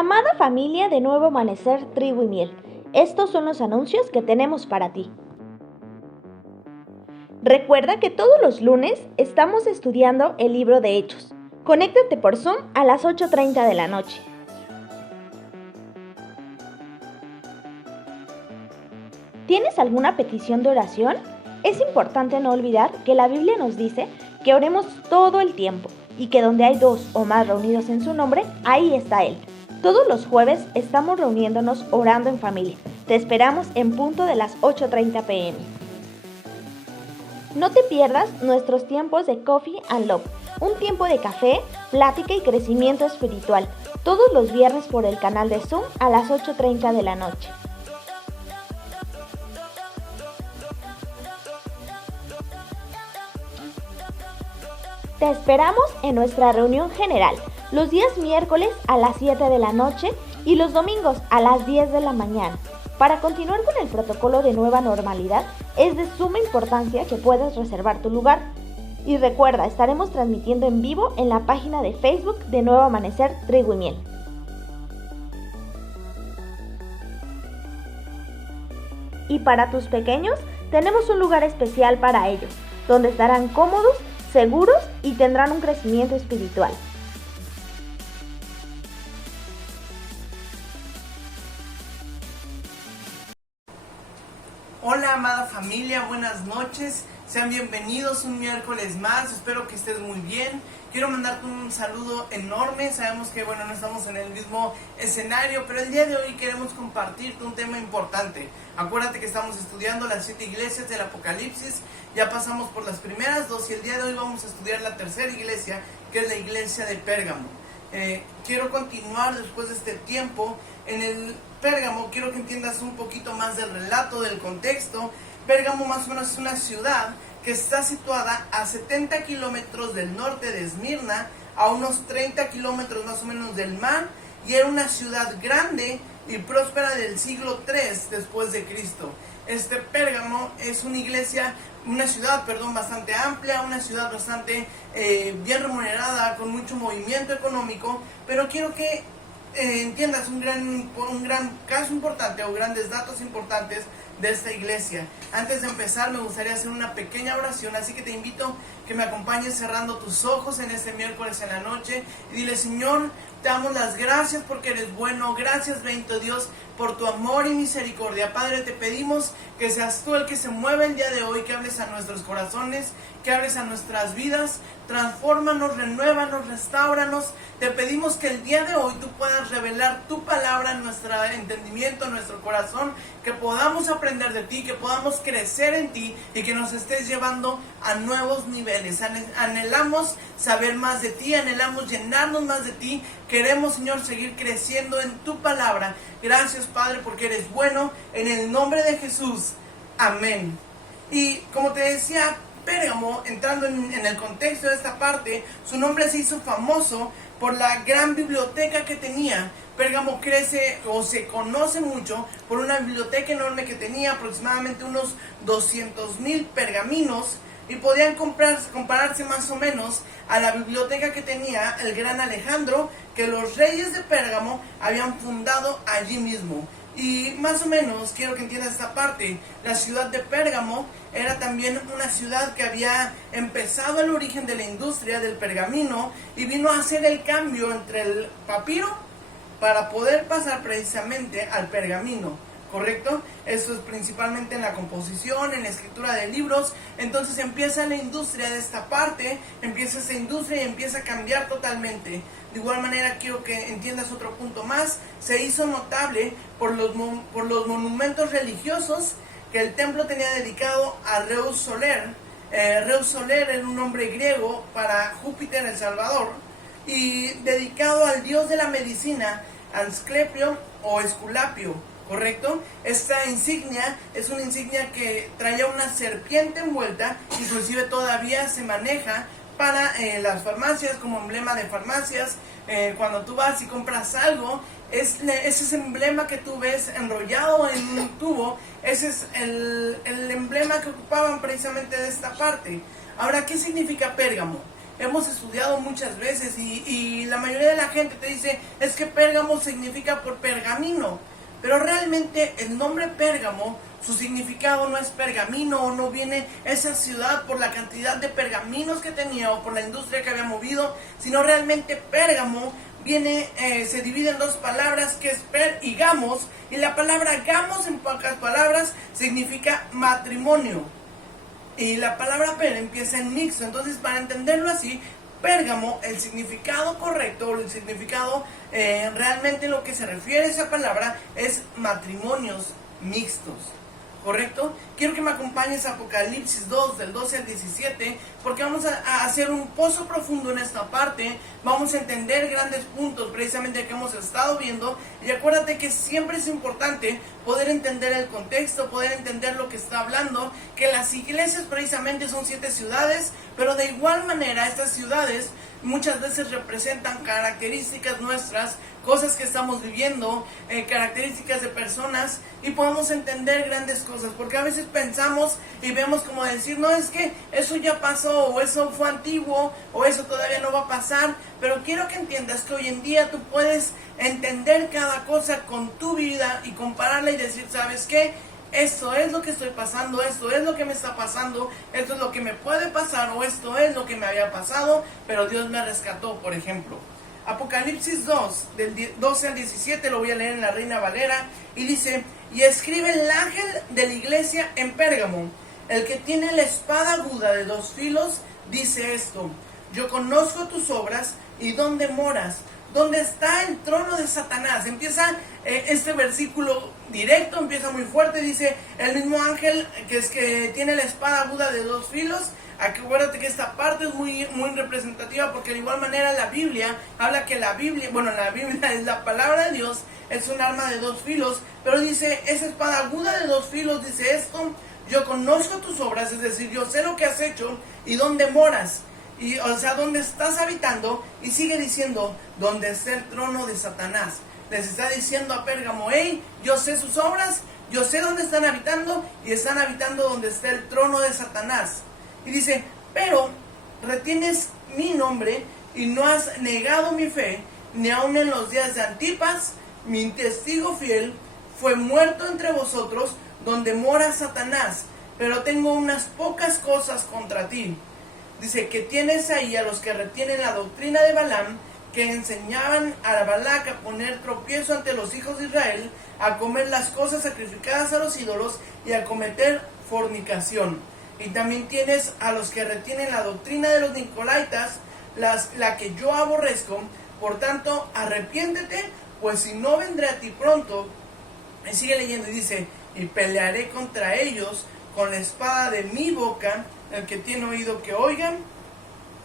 Amada familia de Nuevo Amanecer, Trigo y Miel, estos son los anuncios que tenemos para ti. Recuerda que todos los lunes estamos estudiando el libro de Hechos. Conéctate por Zoom a las 8:30 de la noche. ¿Tienes alguna petición de oración? Es importante no olvidar que la Biblia nos dice que oremos todo el tiempo y que donde hay dos o más reunidos en su nombre, ahí está Él. Todos los jueves estamos reuniéndonos orando en familia. Te esperamos en punto de las 8:30 p.m. No te pierdas nuestros tiempos de Coffee and Love, un tiempo de café, plática y crecimiento espiritual, todos los viernes por el canal de Zoom a las 8:30 de la noche. Te esperamos en nuestra reunión general, los días miércoles a las 7 de la noche y los domingos a las 10 de la mañana. Para continuar con el protocolo de nueva normalidad, es de suma importancia que puedas reservar tu lugar. Y recuerda, estaremos transmitiendo en vivo en la página de Facebook de Nuevo Amanecer, Trigo y Miel. Y para tus pequeños, tenemos un lugar especial para ellos, donde estarán cómodos, seguros y tendrán un crecimiento espiritual. Hola amada familia, buenas noches, sean bienvenidos un miércoles más, espero que estés muy bien. Quiero mandarte un saludo enorme, sabemos que no estamos en el mismo escenario, pero el día de hoy queremos compartirte un tema importante. Acuérdate que estamos estudiando las 7 iglesias del Apocalipsis, ya pasamos por las primeras 2 y el día de hoy vamos a estudiar la tercera iglesia, que es la iglesia de Pérgamo. Quiero continuar después de este tiempo. En el Pérgamo quiero que entiendas un poquito más del relato, del contexto. Pérgamo más o menos es una ciudad que está situada a 70 kilómetros del norte de Esmirna, a unos 30 kilómetros más o menos del mar, y era una ciudad grande y próspera del siglo III después de Cristo. Pérgamo es una ciudad bastante amplia, una ciudad bastante bien remunerada, con mucho movimiento económico, pero quiero que entiendas un gran caso importante o grandes datos importantes de esta iglesia. Antes de empezar me gustaría hacer una pequeña oración, así que te invito que me acompañes cerrando tus ojos en este miércoles en la noche y dile: Señor, te damos las gracias porque eres bueno. Gracias, bendito Dios, por tu amor y misericordia. Padre, te pedimos que seas tú el que se mueva el día de hoy, que hables a nuestros corazones, que hables a nuestras vidas. Transfórmanos, renuévanos, restáuranos. Te pedimos que el día de hoy tú puedas revelar tu palabra en nuestro entendimiento, en nuestro corazón, que podamos aprender de ti, que podamos crecer en ti y que nos estés llevando a nuevos niveles. Anhelamos saber más de ti, anhelamos llenarnos más de ti. Queremos, Señor, seguir creciendo en tu palabra. Gracias, Padre, porque eres bueno. En el nombre de Jesús. Amén. Y como te decía, Pérgamo, entrando en el contexto de esta parte, su nombre se hizo famoso por la gran biblioteca que tenía. Pérgamo crece o se conoce mucho por una biblioteca enorme que tenía, aproximadamente unos 200,000 pergaminos, y podían compararse más o menos a la biblioteca que tenía el gran Alejandro, que los reyes de Pérgamo habían fundado allí mismo. Y más o menos quiero que entiendas esta parte. La ciudad de Pérgamo era también una ciudad que había empezado el origen de la industria del pergamino y vino a hacer el cambio entre el papiro para poder pasar precisamente al pergamino, ¿correcto? Eso es principalmente en la composición, en la escritura de libros. Entonces empieza la industria de esta parte, empieza esa industria y empieza a cambiar totalmente. De igual manera quiero que entiendas otro punto más. Se hizo notable por los monumentos religiosos que el templo tenía dedicado a Reus Soler. Reus Soler era un nombre griego para Júpiter el Salvador, y dedicado al dios de la medicina, Asclepio o Esculapio, ¿correcto? Esta insignia es una insignia que traía una serpiente envuelta, inclusive todavía se maneja para las farmacias, como emblema de farmacias. Cuando tú vas y compras algo, ese emblema que tú ves enrollado en un tubo, ese es el emblema que ocupaban precisamente de esta parte. Ahora, ¿qué significa Pérgamo? hemos estudiado muchas veces y la mayoría de la gente te dice, es que Pérgamo significa por pergamino, pero realmente el nombre Pérgamo, su significado no es pergamino, o no viene esa ciudad por la cantidad de pergaminos que tenía o por la industria que había movido, sino realmente Pérgamo viene, se divide en dos palabras, que es per y gamos, y la palabra gamos, en pocas palabras, significa matrimonio, y la palabra per empieza en mixto. Entonces, para entenderlo así, Pérgamo, el significado correcto, el significado realmente lo que se refiere a esa palabra es matrimonios mixtos, ¿correcto? Quiero que me acompañes a Apocalipsis 2, del 12 al 17, porque vamos a hacer un pozo profundo en esta parte. Vamos a entender grandes puntos precisamente que hemos estado viendo, y acuérdate que siempre es importante poder entender el contexto, poder entender lo que está hablando, que las iglesias precisamente son 7 ciudades, pero de igual manera estas ciudades muchas veces representan características nuestras, cosas que estamos viviendo, características de personas, y podemos entender grandes cosas, porque a veces pensamos y vemos como decir, no, es que eso ya pasó, o eso fue antiguo, o eso todavía no va a pasar. Pero quiero que entiendas que hoy en día tú puedes entender cada cosa con tu vida y compararla y decir, ¿sabes qué? Esto es lo que estoy pasando, esto es lo que me está pasando, esto es lo que me puede pasar, o esto es lo que me había pasado, pero Dios me rescató, por ejemplo. Apocalipsis 2, del 12 al 17, lo voy a leer en la Reina Valera, y dice, y escribe el ángel de la iglesia en Pérgamo, el que tiene la espada aguda de 2 filos, dice esto, yo conozco tus obras y dónde moras, donde está el trono de Satanás. Empieza este versículo directo, empieza muy fuerte, dice el mismo ángel que tiene la espada aguda de 2 filos. Acuérdate que esta parte es muy representativa, porque de igual manera la Biblia habla que la Biblia es la palabra de Dios, es un arma de 2 filos, pero dice, esa espada aguda de 2 filos dice esto, yo conozco tus obras, es decir, yo sé lo que has hecho y dónde moras. Y, o sea, ¿dónde estás habitando? Y sigue diciendo, ¿dónde está el trono de Satanás? Les está diciendo a Pérgamo, hey, yo sé sus obras, yo sé dónde están habitando, y están habitando donde está el trono de Satanás. Y dice, pero retienes mi nombre y no has negado mi fe, ni aun en los días de Antipas, mi testigo fiel, fue muerto entre vosotros, donde mora Satanás. Pero tengo unas pocas cosas contra ti. Dice que tienes ahí a los que retienen la doctrina de Balaam, que enseñaban a Balac a poner tropiezo ante los hijos de Israel, a comer las cosas sacrificadas a los ídolos y a cometer fornicación. Y también tienes a los que retienen la doctrina de los Nicolaitas, la que yo aborrezco. Por tanto, arrepiéntete, pues si no vendré a ti pronto. Y sigue leyendo y dice, y pelearé contra ellos con la espada de mi boca. El que tiene oído que oigan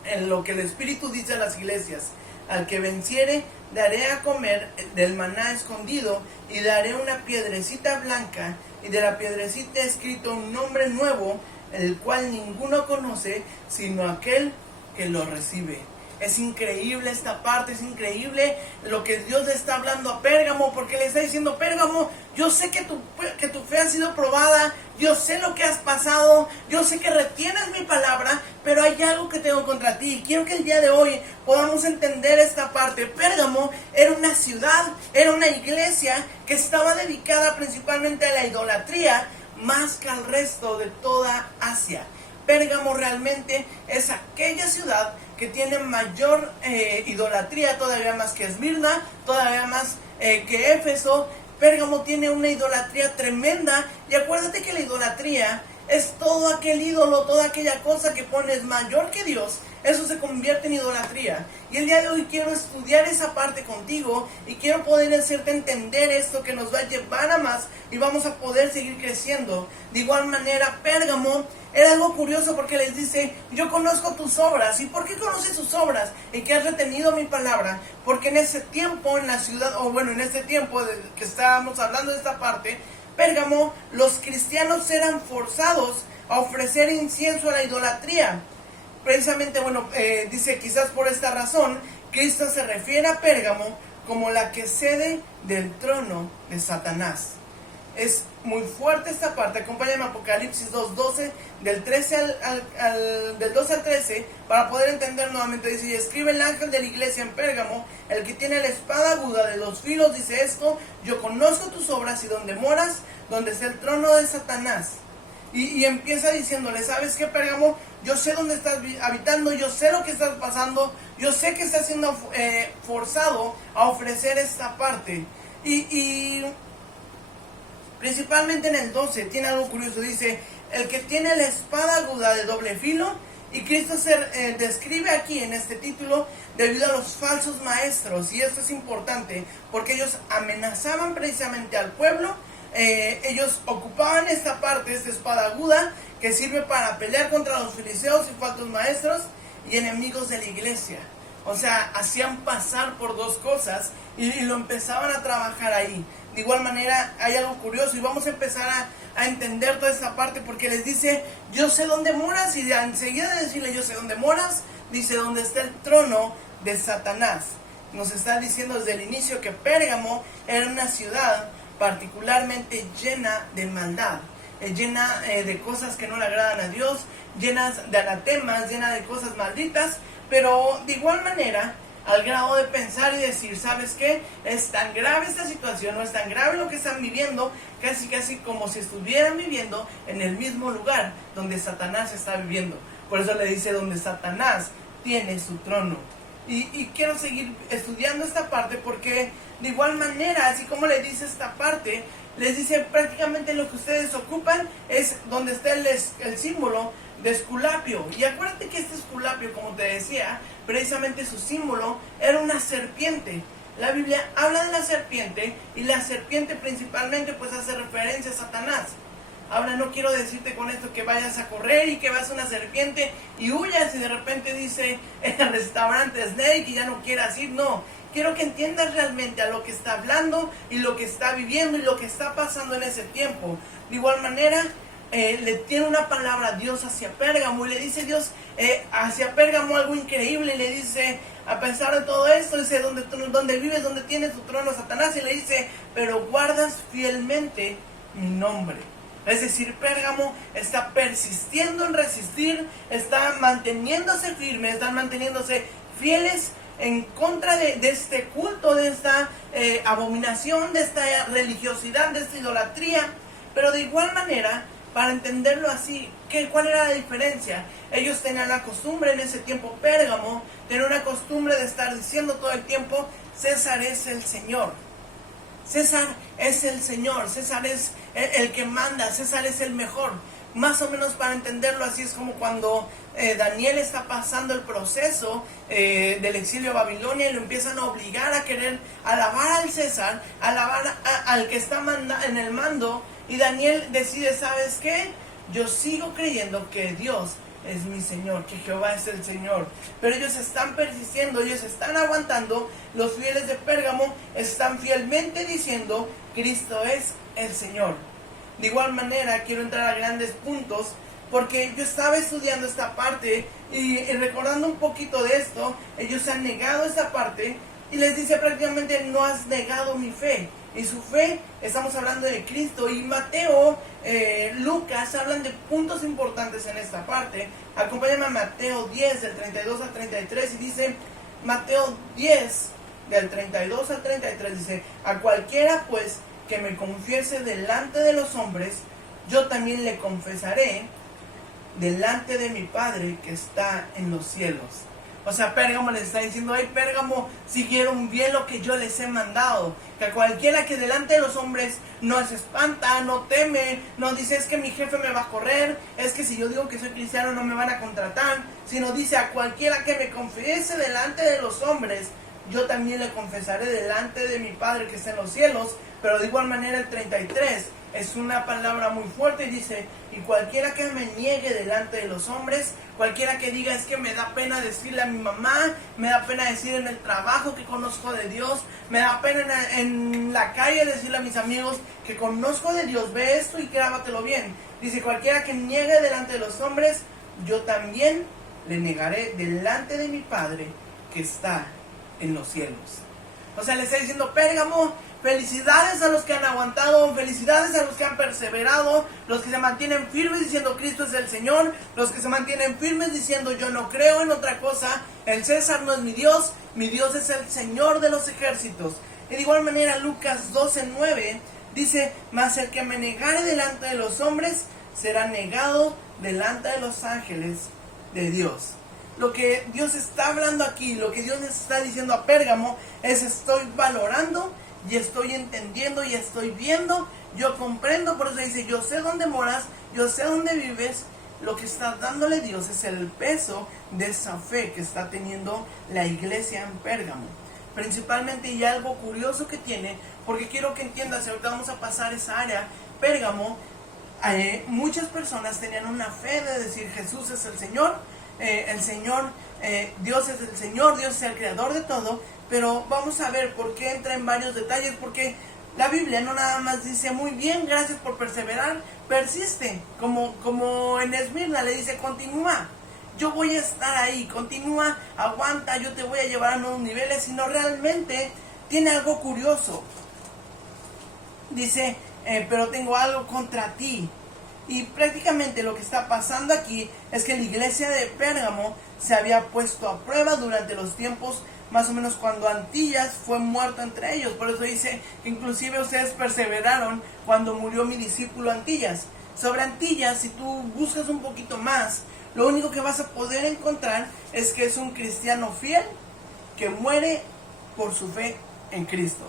en lo que el Espíritu dice a las iglesias. Al que venciere, daré a comer del maná escondido, y daré una piedrecita blanca, y de la piedrecita escrito un nombre nuevo, el cual ninguno conoce, sino aquel que lo recibe. Es increíble esta parte, es increíble lo que Dios le está hablando a Pérgamo, porque le está diciendo, Pérgamo, yo sé que tu fe ha sido probada, yo sé lo que has pasado, yo sé que retienes mi palabra, pero hay algo que tengo contra ti. Y quiero que el día de hoy podamos entender esta parte. Pérgamo era una ciudad, era una iglesia que estaba dedicada principalmente a la idolatría, más que al resto de toda Asia. Pérgamo realmente es aquella ciudad que tiene mayor idolatría, todavía más que Esmirna, todavía más que Éfeso. Pérgamo tiene una idolatría tremenda, y acuérdate que la idolatría es todo aquel ídolo, toda aquella cosa que pones mayor que Dios, eso se convierte en idolatría. Y el día de hoy quiero estudiar esa parte contigo, y quiero poder hacerte entender esto que nos va a llevar a más, y vamos a poder seguir creciendo. De igual manera, Pérgamo era algo curioso, porque les dice, yo conozco tus obras. ¿Y por qué conoces sus obras? Y que has retenido mi palabra. Porque en ese tiempo, en la ciudad, o bueno, en este tiempo que estábamos hablando de esta parte, Pérgamo, los cristianos eran forzados a ofrecer incienso a la idolatría. Precisamente, dice, quizás por esta razón, Cristo se refiere a Pérgamo como la que cede del trono de Satanás. Es muy fuerte esta parte. Acompáñame a Apocalipsis 2:12, del 12 al 13, para poder entender nuevamente. Dice: y escribe el ángel de la iglesia en Pérgamo, el que tiene la espada aguda de 2 filos, dice esto: yo conozco tus obras y donde moras, donde está el trono de Satanás. Y empieza diciéndole: ¿sabes qué, Pérgamo? Yo sé dónde estás habitando, yo sé lo que estás pasando, yo sé que estás siendo forzado a ofrecer esta parte. Y principalmente en el 12 tiene algo curioso. Dice: el que tiene la espada aguda de doble filo. Y Cristo se describe aquí en este título debido a los falsos maestros. Y esto es importante porque ellos amenazaban precisamente al pueblo. Ellos ocupaban esta parte, esta espada aguda, que sirve para pelear contra los filisteos y falsos maestros y enemigos de la iglesia. O sea, hacían pasar por 2 cosas y lo empezaban a trabajar ahí. De igual manera, hay algo curioso y vamos a empezar a entender toda esta parte, porque les dice: yo sé dónde moras, y enseguida de decirle yo sé dónde moras, dice: donde está el trono de Satanás. Nos está diciendo desde el inicio que Pérgamo era una ciudad particularmente llena de maldad, llena de cosas que no le agradan a Dios, llenas de anatemas, llena de cosas malditas, pero de igual manera, al grado de pensar y decir: ¿sabes qué? Es tan grave esta situación, no es tan grave lo que están viviendo, casi como si estuvieran viviendo en el mismo lugar donde Satanás está viviendo. Por eso le dice: donde Satanás tiene su trono. Y quiero seguir estudiando esta parte porque de igual manera, así como le dice esta parte, les dice prácticamente lo que ustedes ocupan es donde está el símbolo de Esculapio. Y acuérdate que este Esculapio, como te decía, precisamente su símbolo era una serpiente. La Biblia habla de la serpiente, y la serpiente principalmente pues hace referencia a Satanás. Ahora, no quiero decirte con esto que vayas a correr y que veas una serpiente y huyas y de repente dice en el restaurante Snake y ya no quieras ir. No, quiero que entiendas realmente a lo que está hablando y lo que está viviendo y lo que está pasando en ese tiempo. De igual manera, le tiene una palabra a Dios hacia Pérgamo, y le dice Dios hacia Pérgamo algo increíble. Y le dice, a pesar de todo esto, dice: donde vives, donde tienes tu trono, Satanás. Y le dice: pero guardas fielmente mi nombre. Es decir, Pérgamo está persistiendo en resistir, está manteniéndose firme, están manteniéndose fieles en contra de este culto, de esta abominación, de esta religiosidad, de esta idolatría. Pero de igual manera, para entenderlo así, ¿cuál era la diferencia? Ellos tenían la costumbre en ese tiempo, Pérgamo tenía una costumbre de estar diciendo todo el tiempo: César es el Señor. César es el Señor, César es el que manda, César es el mejor. Más o menos para entenderlo así es como cuando Daniel está pasando el proceso del exilio a Babilonia y lo empiezan a obligar a querer alabar al César, alabar al que está en el mando, y Daniel decide: ¿sabes qué? Yo sigo creyendo que Dios es mi Señor, que Jehová es el Señor. Pero ellos están persistiendo, ellos están aguantando. Los fieles de Pérgamo están fielmente diciendo: Cristo es el Señor. De igual manera, quiero entrar a grandes puntos, porque yo estaba estudiando esta parte y recordando un poquito de esto. Ellos han negado esta parte y les dice prácticamente: no has negado mi fe. Y su fe, estamos hablando de Cristo. Y Mateo, Lucas hablan de puntos importantes en esta parte. Acompáñame a Mateo 10, del 32 al 33, y dice Mateo 10, del 32 al 33, dice: a cualquiera pues que me confiese delante de los hombres, yo también le confesaré delante de mi Padre que está en los cielos. O sea, Pérgamo les está diciendo: hey, Pérgamo, siguieron bien lo que yo les he mandado. Que a cualquiera que delante de los hombres no se espanta, no teme, no dice: es que mi jefe me va a correr, es que si yo digo que soy cristiano no me van a contratar. Sino dice: a cualquiera que me confiese delante de los hombres, yo también le confesaré delante de mi Padre que está en los cielos. Pero de igual manera el 33 es una palabra muy fuerte y dice: y cualquiera que me niegue delante de los hombres, cualquiera que diga: es que me da pena decirle a mi mamá, me da pena decir en el trabajo que conozco de Dios, me da pena en la calle decirle a mis amigos que conozco de Dios, ve esto y grábatelo bien. Dice: cualquiera que niegue delante de los hombres, yo también le negaré delante de mi Padre que está en los cielos. O sea, le está diciendo: Pérgamo, felicidades a los que han aguantado, felicidades a los que han perseverado, los que se mantienen firmes diciendo Cristo es el Señor, los que se mantienen firmes diciendo yo no creo en otra cosa, el César no es mi Dios es el Señor de los ejércitos. Y de igual manera Lucas 12:9 dice: mas el que me negare delante de los hombres será negado delante de los ángeles de Dios. Lo que Dios está hablando aquí, lo que Dios les está diciendo a Pérgamo es: estoy valorando y estoy entendiendo y estoy viendo, yo comprendo. Por eso dice: yo sé dónde moras, yo sé dónde vives. Lo que está dándole Dios es el peso de esa fe que está teniendo la iglesia en Pérgamo. Principalmente, y algo curioso que tiene, porque quiero que entiendas, ahorita vamos a pasar esa área. Pérgamo, muchas personas tenían una fe de decir Jesús es el Señor, Dios es el Señor, Dios es el creador de todo. Pero vamos a ver por qué entra en varios detalles, porque la Biblia no nada más dice muy bien, gracias por perseverar, persiste, como en Esmirna le dice: continúa, yo voy a estar ahí, continúa, aguanta, yo te voy a llevar a nuevos niveles. Sino realmente tiene algo curioso. Dice: pero tengo algo contra ti. Y prácticamente lo que está pasando aquí es que la iglesia de Pérgamo se había puesto a prueba durante los tiempos más o menos cuando Antías fue muerto entre ellos. Por eso dice que inclusive ustedes perseveraron cuando murió mi discípulo Antías. Sobre Antías, si tú buscas un poquito más, lo único que vas a poder encontrar es que es un cristiano fiel que muere por su fe en Cristo.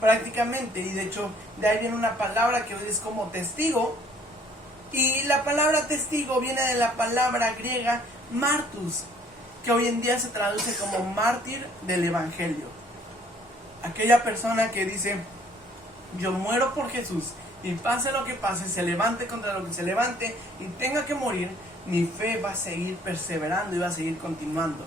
Prácticamente, y de hecho de ahí viene una palabra que es como testigo. Y la palabra testigo viene de la palabra griega martus, que hoy en día se traduce como mártir del evangelio. Aquella persona que dice: yo muero por Jesús, y pase lo que pase, se levante contra lo que se levante y tenga que morir, mi fe va a seguir perseverando y va a seguir continuando.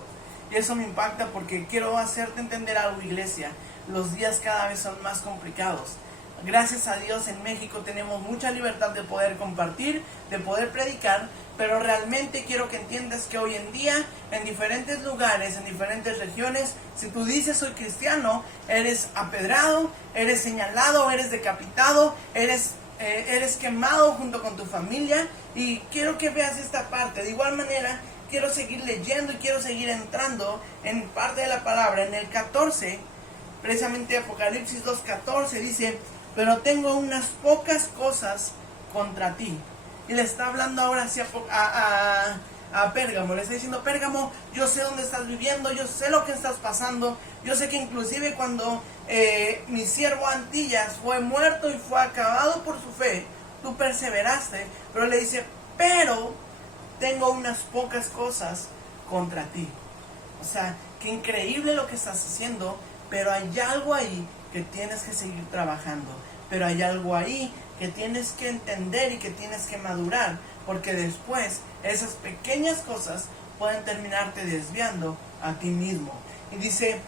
Y eso me impacta porque quiero hacerte entender algo, iglesia. Los días cada vez son más complicados. Gracias a Dios en México tenemos mucha libertad de poder compartir, de poder predicar, pero realmente quiero que entiendas que hoy en día, en diferentes lugares, en diferentes regiones, si tú dices soy cristiano, eres apedrado, eres señalado, eres decapitado, eres quemado junto con tu familia. Y quiero que veas esta parte. De igual manera, quiero seguir leyendo y quiero seguir entrando en parte de la palabra. En el 14, precisamente Apocalipsis 2:14 dice: pero tengo unas pocas cosas contra ti. Y le está hablando ahora hacia a Pérgamo. Le está diciendo: Pérgamo, yo sé dónde estás viviendo, yo sé lo que estás pasando. Yo sé que inclusive cuando mi siervo Antías fue muerto y fue acabado por su fe, tú perseveraste. Pero le dice: pero tengo unas pocas cosas contra ti. O sea, qué increíble lo que estás haciendo, pero hay algo ahí que tienes que seguir trabajando, pero hay algo ahí que tienes que entender y que tienes que madurar, porque después esas pequeñas cosas pueden terminarte desviando a ti mismo. Y dice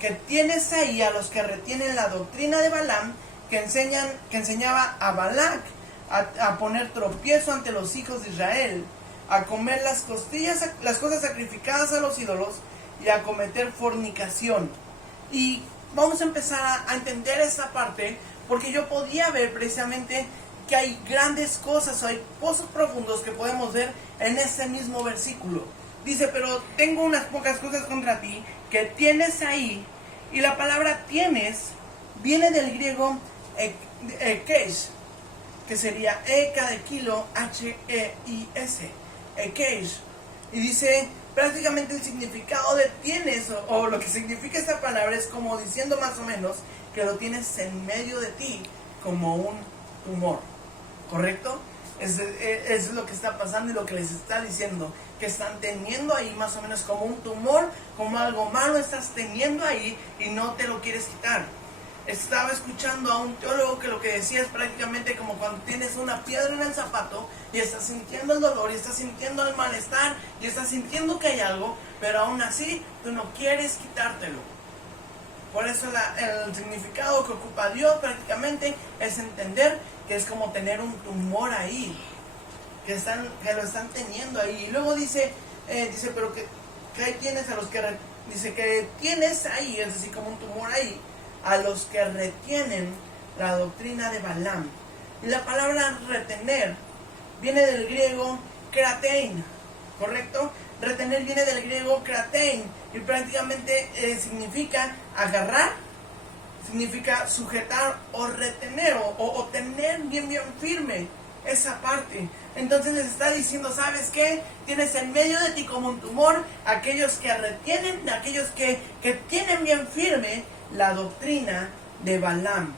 que tienes ahí a los que retienen la doctrina de Balaam, que enseñaba a Balac a poner tropiezo ante los hijos de Israel, a comer las cosas sacrificadas a los ídolos y a cometer fornicación. Y vamos a empezar a entender esta parte, porque yo podía ver precisamente que hay grandes cosas, hay pozos profundos que podemos ver en este mismo versículo. Dice: pero tengo unas pocas cosas contra ti, que tienes ahí. Y la palabra tienes viene del griego ekeish, que sería eka de kilo, H-E-I-S, ekeish. Y dice, prácticamente el significado de tienes, o lo que significa esta palabra, es como diciendo más o menos que lo tienes en medio de ti como un tumor, ¿correcto? Es lo que está pasando y lo que les está diciendo, que están teniendo ahí más o menos como un tumor, como algo malo estás teniendo ahí y no te lo quieres quitar. Estaba escuchando a un teólogo que lo que decía es prácticamente como cuando tienes una piedra en el zapato y estás sintiendo el dolor y estás sintiendo el malestar y estás sintiendo que hay algo, pero aún así tú no quieres quitártelo. Por eso el significado que ocupa Dios prácticamente es entender que es como tener un tumor ahí, que lo están teniendo ahí. Y luego dice pero que ahí tienes a los que dice que tienes ahí, es decir, como un tumor ahí, a los que retienen la doctrina de Balaam. Y la palabra retener viene del griego kratein, ¿correcto? Retener viene del griego kratein y prácticamente significa agarrar, significa sujetar o retener o tener bien firme esa parte. Entonces les está diciendo, ¿sabes qué? Tienes en medio de ti como un tumor aquellos que retienen, aquellos que tienen bien firme la doctrina de Balaam.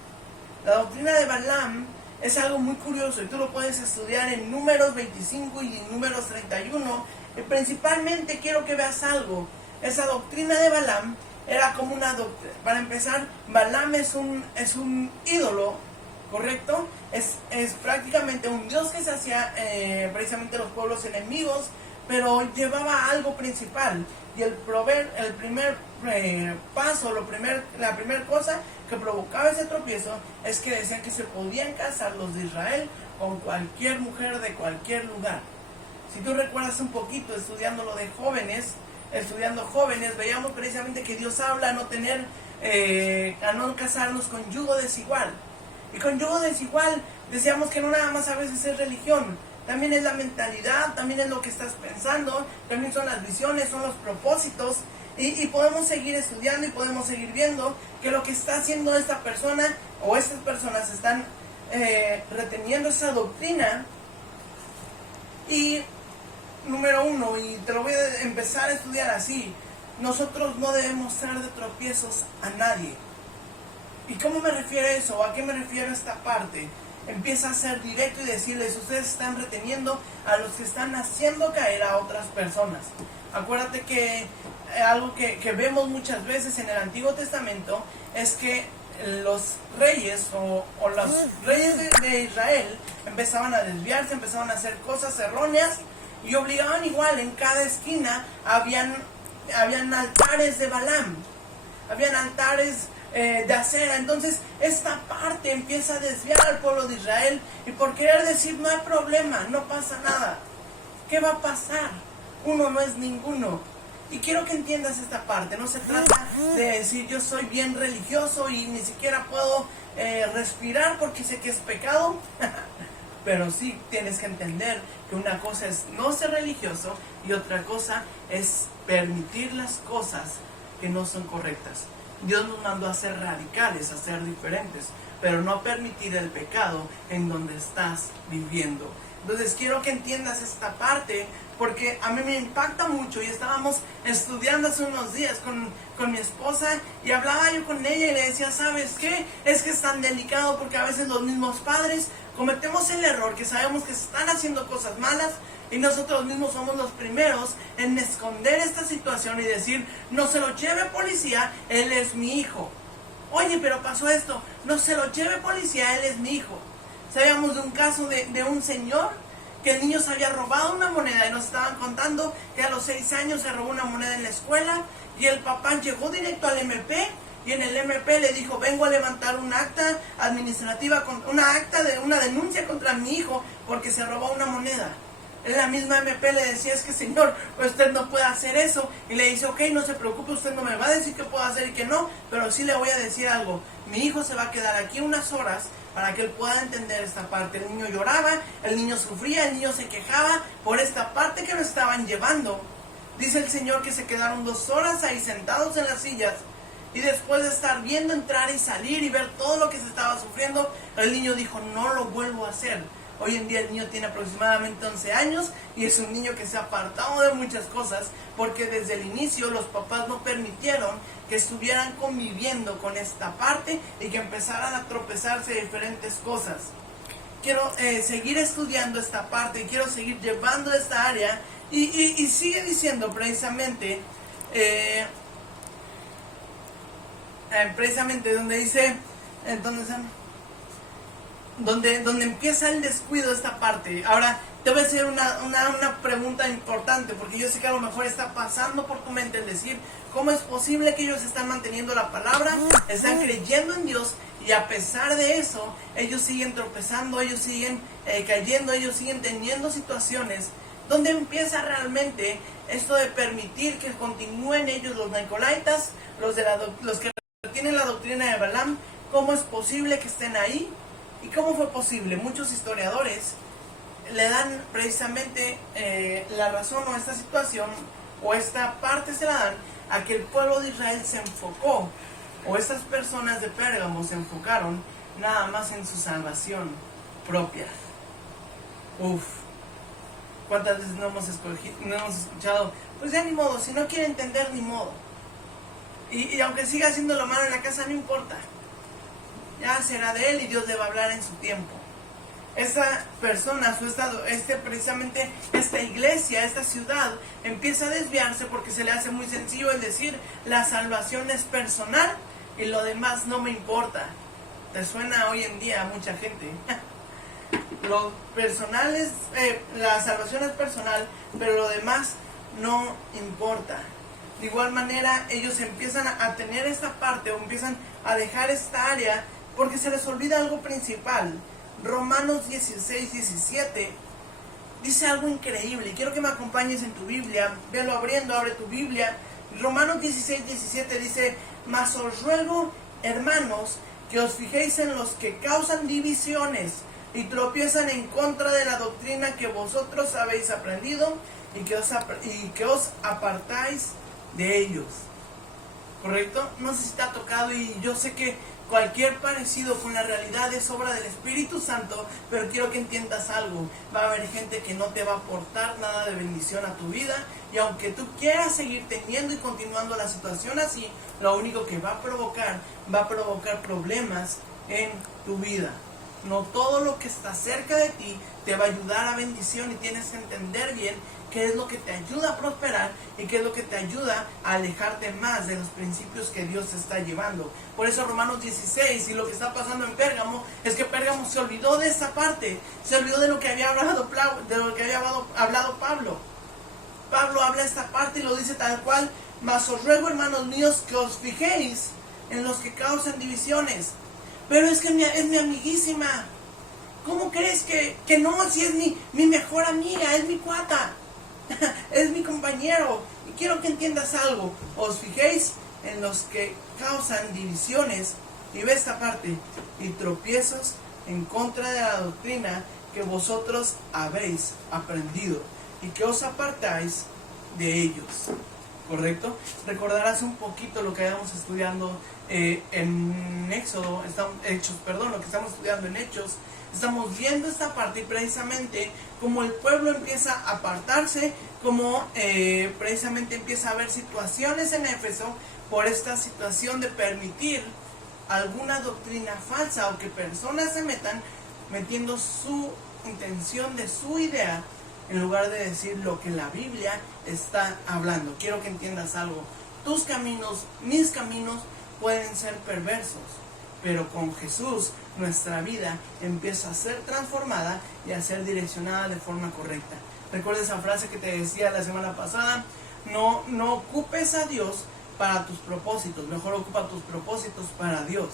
La doctrina de Balaam es algo muy curioso y tú lo puedes estudiar en Números 25 y en Números 31. Y principalmente quiero que veas algo. Esa doctrina de Balaam era como una doctrina. Para empezar, Balaam es un ídolo, ¿correcto? Es prácticamente un dios que se hacía precisamente los pueblos enemigos, pero llevaba algo principal. Y el primer paso, la primera cosa que provocaba ese tropiezo es que decían que se podían casar los de Israel con cualquier mujer de cualquier lugar. Si tú recuerdas un poquito estudiando jóvenes, veíamos precisamente que Dios habla a no casarnos con yugo desigual. Y con yugo desigual decíamos que no nada más a veces es religión, también es la mentalidad, también es lo que estás pensando, también son las visiones, son los propósitos. Y podemos seguir estudiando y podemos seguir viendo que lo que está haciendo esta persona o estas personas están reteniendo esa doctrina. Y número uno, y te lo voy a empezar a estudiar así, nosotros no debemos ser de tropiezos a nadie. ¿Y cómo me refiero a eso? ¿A qué me refiero a esta parte? Empieza a ser directo y decirles, ustedes están reteniendo a los que están haciendo caer a otras personas. Acuérdate que algo que vemos muchas veces en el Antiguo Testamento es que los reyes o los reyes de Israel empezaban a desviarse, empezaban a hacer cosas erróneas y obligaban igual, en cada esquina habían altares de Balaam, habían altares de acera. Entonces esta parte empieza a desviar al pueblo de Israel y por querer decir no hay problema, no pasa nada. ¿Qué va a pasar? Uno no es ninguno. Y quiero que entiendas esta parte. No se trata de decir yo soy bien religioso y ni siquiera puedo respirar porque sé que es pecado. Pero sí tienes que entender que una cosa es no ser religioso y otra cosa es permitir las cosas que no son correctas. Dios nos mandó a ser radicales, a ser diferentes, pero no permitir el pecado en donde estás viviendo. Entonces quiero que entiendas esta parte porque a mí me impacta mucho y estábamos estudiando hace unos días con mi esposa y hablaba yo con ella y le decía, ¿sabes qué? Es que es tan delicado porque a veces los mismos padres cometemos el error que sabemos que se están haciendo cosas malas y nosotros mismos somos los primeros en esconder esta situación y decir, no se lo lleve policía, él es mi hijo. Oye, pero pasó esto, no se lo lleve policía, él es mi hijo. Sabíamos de un caso de un señor que el niño se había robado una moneda y nos estaban contando que a los 6 años se robó una moneda en la escuela y el papá llegó directo al MP y en el MP le dijo, vengo a levantar un acta administrativa, una denuncia contra mi hijo porque se robó una moneda. En la misma MP le decía, es que señor, usted no puede hacer eso. Y le dice, ok, no se preocupe, usted no me va a decir qué puedo hacer y qué no, pero sí le voy a decir algo. Mi hijo se va a quedar aquí unas horas para que él pueda entender esta parte. El niño lloraba, el niño sufría, el niño se quejaba por esta parte que lo estaban llevando. Dice el Señor que se quedaron 2 horas ahí sentados en las sillas. Y después de estar viendo entrar y salir y ver todo lo que se estaba sufriendo, el niño dijo, no lo vuelvo a hacer. Hoy en día el niño tiene aproximadamente 11 años y es un niño que se ha apartado de muchas cosas porque desde el inicio los papás no permitieron que estuvieran conviviendo con esta parte y que empezaran a tropezarse de diferentes cosas. Quiero seguir estudiando esta parte y quiero seguir llevando esta área y sigue diciendo precisamente donde dice donde empieza el descuido esta parte. Ahora te voy a hacer una pregunta importante porque yo sé que a lo mejor está pasando por tu mente el decir, ¿cómo es posible que ellos están manteniendo la palabra, están creyendo en Dios y a pesar de eso ellos siguen tropezando, ellos siguen cayendo, ellos siguen teniendo situaciones? ¿Dónde empieza realmente esto de permitir que continúen ellos, los nicolaitas, los que Tiene la doctrina de Balaam. ¿Cómo es posible que estén ahí? ¿Y cómo fue posible? Muchos historiadores le dan precisamente la razón o esta situación o esta parte se la dan a que el pueblo de Israel se enfocó, o estas personas de Pérgamo se enfocaron nada más en su salvación propia. ¿Cuántas veces no hemos escuchado? Pues ya ni modo, si no quiere entender, ni modo. Y aunque siga haciendo lo malo en la casa, no importa. Ya será de él y Dios le va a hablar en su tiempo. Esta persona, precisamente esta iglesia, esta ciudad, empieza a desviarse porque se le hace muy sencillo el decir, la salvación es personal y lo demás no me importa. ¿Te suena hoy en día a mucha gente? Lo personal es, la salvación es personal, pero lo demás no importa. De igual manera, ellos empiezan a tener esta parte o empiezan a dejar esta área porque se les olvida algo principal. Romanos 16, 17 dice algo increíble. Quiero que me acompañes en tu Biblia. Velo abriendo, abre tu Biblia. Romanos 16, 17 dice: mas os ruego, hermanos, que os fijéis en los que causan divisiones y tropiezan en contra de la doctrina que vosotros habéis aprendido y que os apartáis de ellos. ¿Correcto? No sé si te ha tocado, y yo sé que cualquier parecido con la realidad es obra del Espíritu Santo, pero quiero que entiendas algo. Va a haber gente que no te va a aportar nada de bendición a tu vida, y aunque tú quieras seguir teniendo y continuando la situación así, lo único que va a provocar problemas en tu vida. No todo lo que está cerca de ti te va a ayudar a bendición, y tienes que entender bien qué es lo que te ayuda a prosperar y qué es lo que te ayuda a alejarte más de los principios que Dios te está llevando. Por eso Romanos 16, y lo que está pasando en Pérgamo, es que Pérgamo se olvidó de esa parte, se olvidó de lo que había hablado Pablo. Pablo habla esta parte y lo dice tal cual: mas os ruego, hermanos míos, que os fijéis en los que causan divisiones. Pero es que es mi amiguísima. ¿Cómo crees que no? Si es mi mejor amiga, es mi cuata, es mi compañero. Y quiero que entiendas algo. Os fijéis en los que causan divisiones, y ve esta parte, y tropiezos en contra de la doctrina que vosotros habéis aprendido, y que os apartáis de ellos. ¿Correcto? Recordarás un poquito lo que habíamos estudiando en lo que estamos estudiando en Hechos. Estamos viendo esta parte, y precisamente como el pueblo empieza a apartarse, como precisamente empieza a haber situaciones en Éfeso por esta situación de permitir alguna doctrina falsa, o que personas se metan metiendo su intención de su idea en lugar de decir lo que la Biblia está hablando. Quiero que entiendas algo. Tus caminos, mis caminos pueden ser perversos, pero con Jesús nuestra vida empieza a ser transformada y a ser direccionada de forma correcta. Recuerda esa frase que te decía la semana pasada: no ocupes a Dios para tus propósitos, mejor ocupa tus propósitos para Dios.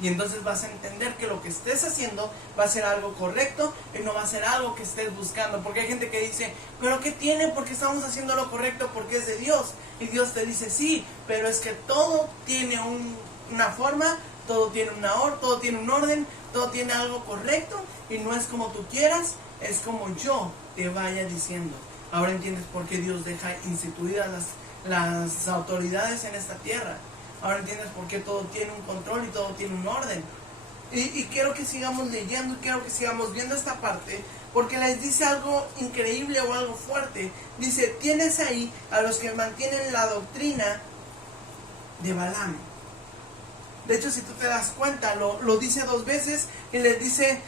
Y entonces vas a entender que lo que estés haciendo va a ser algo correcto y no va a ser algo que estés buscando. Porque hay gente que dice: ¿pero qué tiene? Porque estamos haciendo lo correcto, porque es de Dios. Y Dios te dice: sí, pero es que todo tiene una forma, todo tiene todo tiene un orden, todo tiene algo correcto, y no es como tú quieras, es como yo te vaya diciendo. Ahora entiendes por qué Dios deja instituidas las autoridades en esta tierra. Ahora entiendes por qué todo tiene un control y todo tiene un orden. Y quiero que sigamos leyendo, y quiero que sigamos viendo esta parte, porque les dice algo increíble o algo fuerte. Dice: tienes ahí a los que mantienen la doctrina de Balaam. De hecho, si tú te das cuenta, lo dice dos veces, y les dice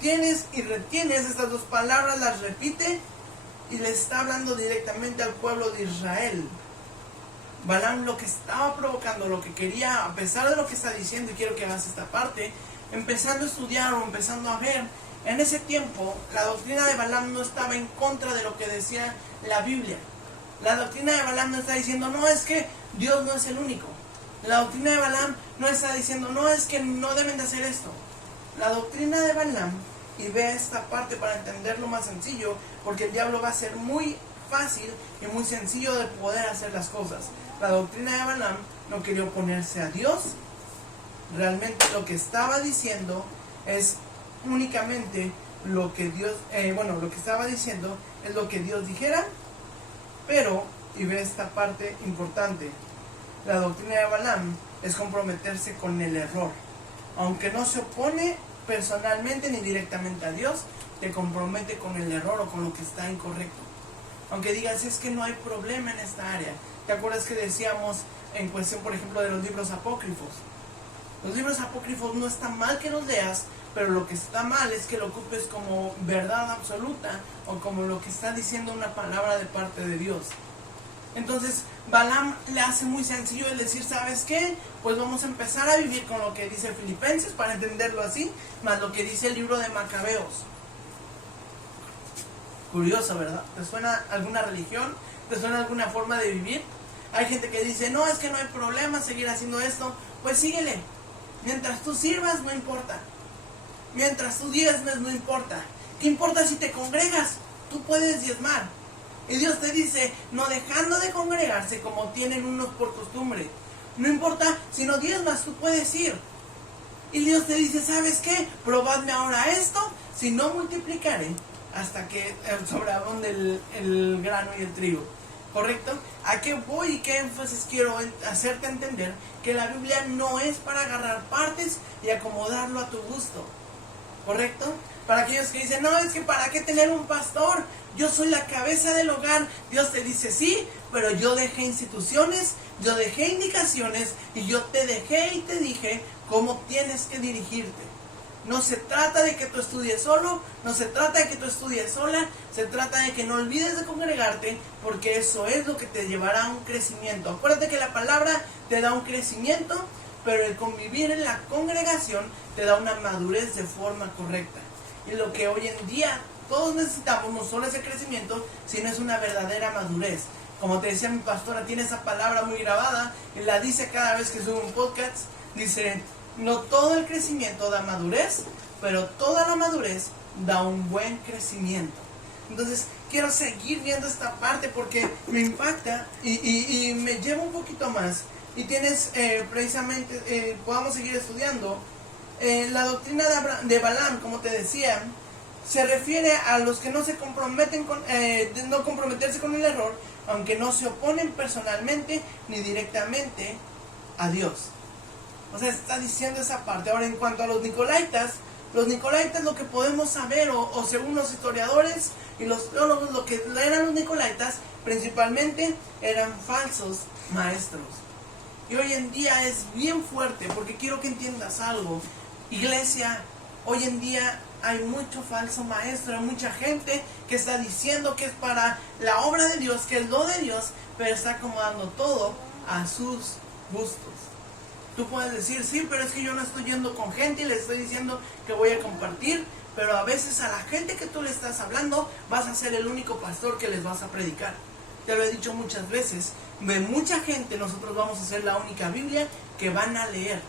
tienes y retienes. Estas dos palabras las repite, y le está hablando directamente al pueblo de Israel. Balaam lo que estaba provocando, lo que quería, a pesar de lo que está diciendo, y quiero que hagas esta parte, empezando a estudiar o empezando a ver, en ese tiempo la doctrina de Balaam no estaba en contra de lo que decía la Biblia. La doctrina de Balaam no está diciendo: no, es que Dios no es el único. La doctrina de Balaam no está diciendo: no, es que no deben de hacer esto. La doctrina de Balaam, y ve esta parte para entenderlo más sencillo, porque el diablo va a ser muy fácil y muy sencillo de poder hacer las cosas. La doctrina de Balaam no quería oponerse a Dios. Realmente lo que estaba diciendo es únicamente lo que Dios, lo que estaba diciendo es lo que Dios dijera, pero, y ve esta parte importante, la doctrina de Balaam es comprometerse con el error. Aunque no se opone personalmente ni directamente a Dios, te compromete con el error o con lo que está incorrecto. Aunque digas, es que no hay problema en esta área. ¿Te acuerdas que decíamos en cuestión, por ejemplo, de los libros apócrifos? Los libros apócrifos no está mal que los leas, pero lo que está mal es que lo ocupes como verdad absoluta o como lo que está diciendo una palabra de parte de Dios. Entonces Balaam le hace muy sencillo el decir, ¿sabes qué? Pues vamos a empezar a vivir con lo que dice Filipenses, para entenderlo así, más lo que dice el libro de Macabeos. Curioso, ¿verdad? ¿Te suena alguna religión? ¿Te suena alguna forma de vivir? Hay gente que dice, no, es que no hay problema seguir haciendo esto. Pues síguele. Mientras tú sirvas, no importa. Mientras tú diezmes, no importa. ¿Qué importa si te congregas? Tú puedes diezmar. Y Dios te dice, no dejando de congregarse como tienen unos por costumbre. No importa si no diezmas, tú puedes ir. Y Dios te dice, ¿sabes qué? Probadme ahora esto, si no multiplicaré hasta que sobreabunde el grano y el trigo. ¿Correcto? ¿A qué voy y qué énfasis quiero hacerte entender? Que la Biblia no es para agarrar partes y acomodarlo a tu gusto. ¿Correcto? Para aquellos que dicen, no, es que ¿para qué tener un pastor? Yo soy la cabeza del hogar. Dios te dice, sí, pero yo dejé instituciones, yo dejé indicaciones y yo te dejé y te dije cómo tienes que dirigirte. No se trata de que tú estudies solo, no se trata de que tú estudies sola, se trata de que no olvides de congregarte, porque eso es lo que te llevará a un crecimiento. Acuérdate que la palabra te da un crecimiento, pero el convivir en la congregación te da una madurez de forma correcta. Y lo que hoy en día todos necesitamos no solo ese crecimiento, sino es una verdadera madurez. Como te decía mi pastora, tiene esa palabra muy grabada y la dice cada vez que sube un podcast. Dice, no todo el crecimiento da madurez, pero toda la madurez da un buen crecimiento. Entonces quiero seguir viendo esta parte porque me impacta y me lleva un poquito más. Y tienes precisamente, podamos seguir estudiando. La doctrina de Balaam, como te decía, se refiere a los que no se comprometen de no comprometerse con el error, aunque no se oponen personalmente ni directamente a Dios. O sea, está diciendo esa parte. Ahora, en cuanto a los nicolaitas lo que podemos saber, o según los historiadores y los teólogos, lo que eran los nicolaitas, principalmente eran falsos maestros. Y hoy en día es bien fuerte, porque quiero que entiendas algo. Iglesia, hoy en día hay mucho falso maestro, hay mucha gente que está diciendo que es para la obra de Dios, que es lo de Dios, pero está acomodando todo a sus gustos. Tú puedes decir, sí, pero es que yo no estoy yendo con gente y les estoy diciendo que voy a compartir, pero a veces a la gente que tú le estás hablando vas a ser el único pastor que les vas a predicar. Te lo he dicho muchas veces, de mucha gente nosotros vamos a ser la única Biblia que van a leer,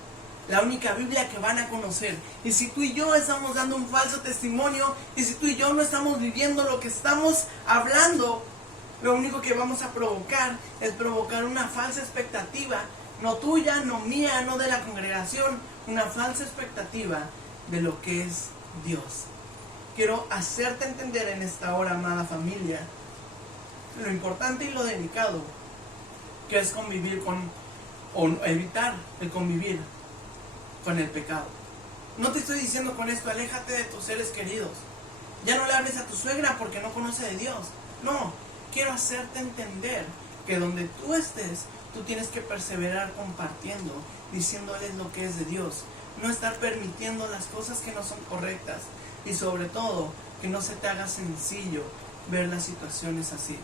la única Biblia que van a conocer. Y si tú y yo estamos dando un falso testimonio, y si tú y yo no estamos viviendo lo que estamos hablando, lo único que vamos a provocar es provocar una falsa expectativa, no tuya, no mía, no de la congregación, una falsa expectativa de lo que es Dios. Quiero hacerte entender en esta hora, amada familia, lo importante y lo delicado que es convivir o evitar el convivir con el pecado. No te estoy diciendo con esto, aléjate de tus seres queridos. Ya no le hables a tu suegra porque no conoce de Dios. No, quiero hacerte entender que donde tú estés, tú tienes que perseverar compartiendo, diciéndoles lo que es de Dios. No estar permitiendo las cosas que no son correctas. Y sobre todo, que no se te haga sencillo ver las situaciones así.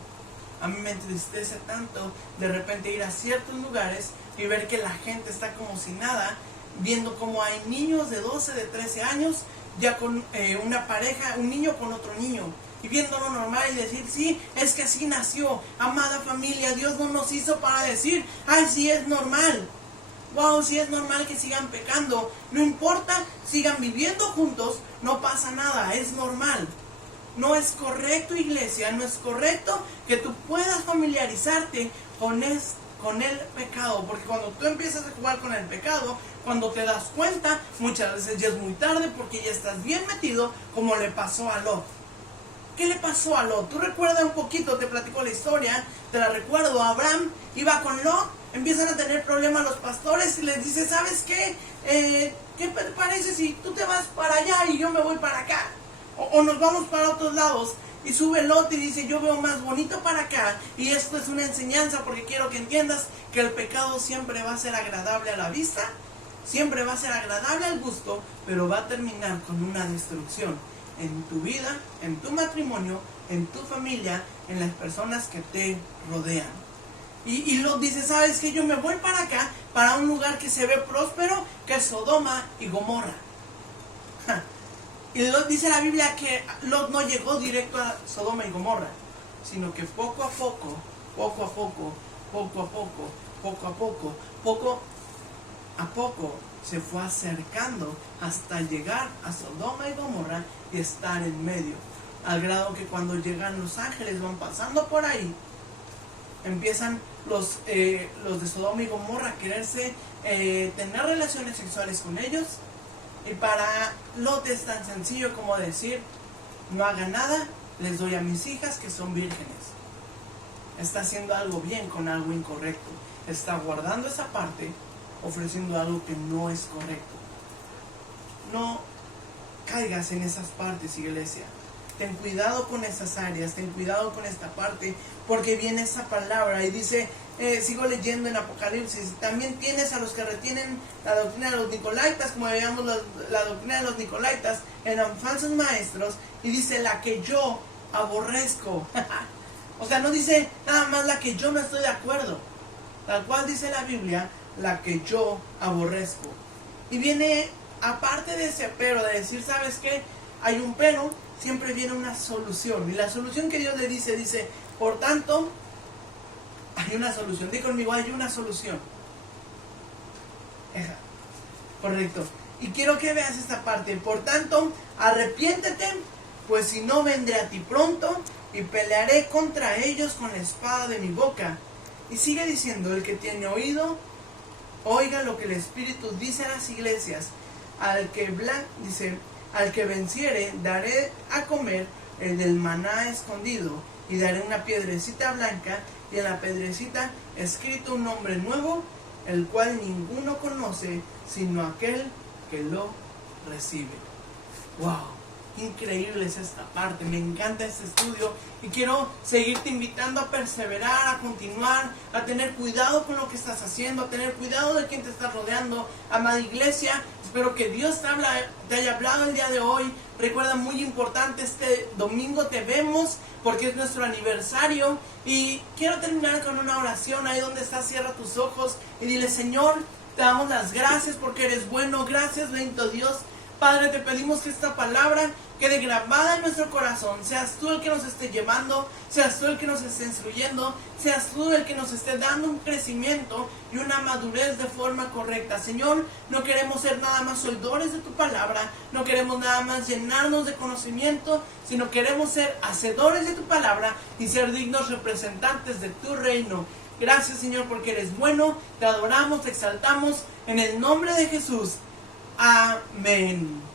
A mí me entristece tanto de repente ir a ciertos lugares y ver que la gente está como si nada, viendo como hay niños de 12, de 13 años, ya con una pareja, un niño con otro niño, y viéndolo normal y decir, sí, es que así nació, amada familia, Dios no nos hizo para decir, ay, sí es normal, wow, sí es normal que sigan pecando, no importa, sigan viviendo juntos, no pasa nada, es normal. No es correcto, iglesia, no es correcto que tú puedas familiarizarte con con el pecado, porque cuando tú empiezas a jugar con el pecado, cuando te das cuenta, muchas veces ya es muy tarde porque ya estás bien metido, como le pasó a Lot. ¿Qué le pasó a Lot? Tú recuerdas un poquito, te platico la historia, te la recuerdo. Abraham iba con Lot, empiezan a tener problemas los pastores y les dice, ¿sabes qué? ¿Qué te parece si tú te vas para allá y yo me voy para acá? O nos vamos para otros lados. Y sube Lot y dice, yo veo más bonito para acá. Y esto es una enseñanza porque quiero que entiendas que el pecado siempre va a ser agradable a la vista, siempre va a ser agradable al gusto, pero va a terminar con una destrucción en tu vida, en tu matrimonio, en tu familia, en las personas que te rodean. Y Lot dice, ¿sabes qué? Yo me voy para acá, para un lugar que se ve próspero, que es Sodoma y Gomorra. Y Lot, dice la Biblia que Lot no llegó directo a Sodoma y Gomorra, sino que poco a poco se fue acercando hasta llegar a Sodoma y Gomorra y estar en medio. Al grado que cuando llegan los ángeles, van pasando por ahí, empiezan los de Sodoma y Gomorra a quererse tener relaciones sexuales con ellos. Y para Lot es tan sencillo como decir, no haga nada, les doy a mis hijas que son vírgenes. Está haciendo algo bien con algo incorrecto. Está guardando esa parte, ofreciendo algo que no es correcto. No caigas en esas partes, iglesia. Ten cuidado con esas áreas, ten cuidado con esta parte, porque viene esa palabra y dice, sigo leyendo en Apocalipsis, también tienes a los que retienen la doctrina de los Nicolaitas, como veíamos la doctrina de los Nicolaitas, eran falsos maestros, y dice la que yo aborrezco. O sea, no dice nada más la que yo no estoy de acuerdo, tal cual dice la Biblia, la que yo aborrezco. Y viene, aparte de ese pero, de decir, ¿sabes qué? Hay un pero, siempre viene una solución. Y la solución que Dios le dice, por tanto, hay una solución. Di conmigo, hay una solución. Correcto. Y quiero que veas esta parte. Por tanto, arrepiéntete, pues si no vendré a ti pronto y pelearé contra ellos con la espada de mi boca. Y sigue diciendo, el que tiene oído, oiga lo que el Espíritu dice a las iglesias. Al que venciere, daré a comer el del maná escondido, y daré una piedrecita blanca, y en la piedrecita escrito un nombre nuevo, el cual ninguno conoce, sino aquel que lo recibe. ¡Wow! Increíble es esta parte, me encanta este estudio y quiero seguirte invitando a perseverar, a continuar, a tener cuidado con lo que estás haciendo, a tener cuidado de quien te está rodeando. Amada iglesia, espero que Dios te haya hablado el día de hoy. Recuerda, muy importante, este domingo te vemos porque es nuestro aniversario, y quiero terminar con una oración. Ahí donde estás, cierra tus ojos y dile, Señor, te damos las gracias porque eres bueno. Gracias, bendito Dios. Padre, te pedimos que esta palabra quede grabada en nuestro corazón. Seas tú el que nos esté llevando, seas tú el que nos esté instruyendo, seas tú el que nos esté dando un crecimiento y una madurez de forma correcta. Señor, no queremos ser nada más oidores de tu palabra, no queremos nada más llenarnos de conocimiento, sino queremos ser hacedores de tu palabra y ser dignos representantes de tu reino. Gracias, Señor, porque eres bueno. Te adoramos, te exaltamos en el nombre de Jesús. Amén.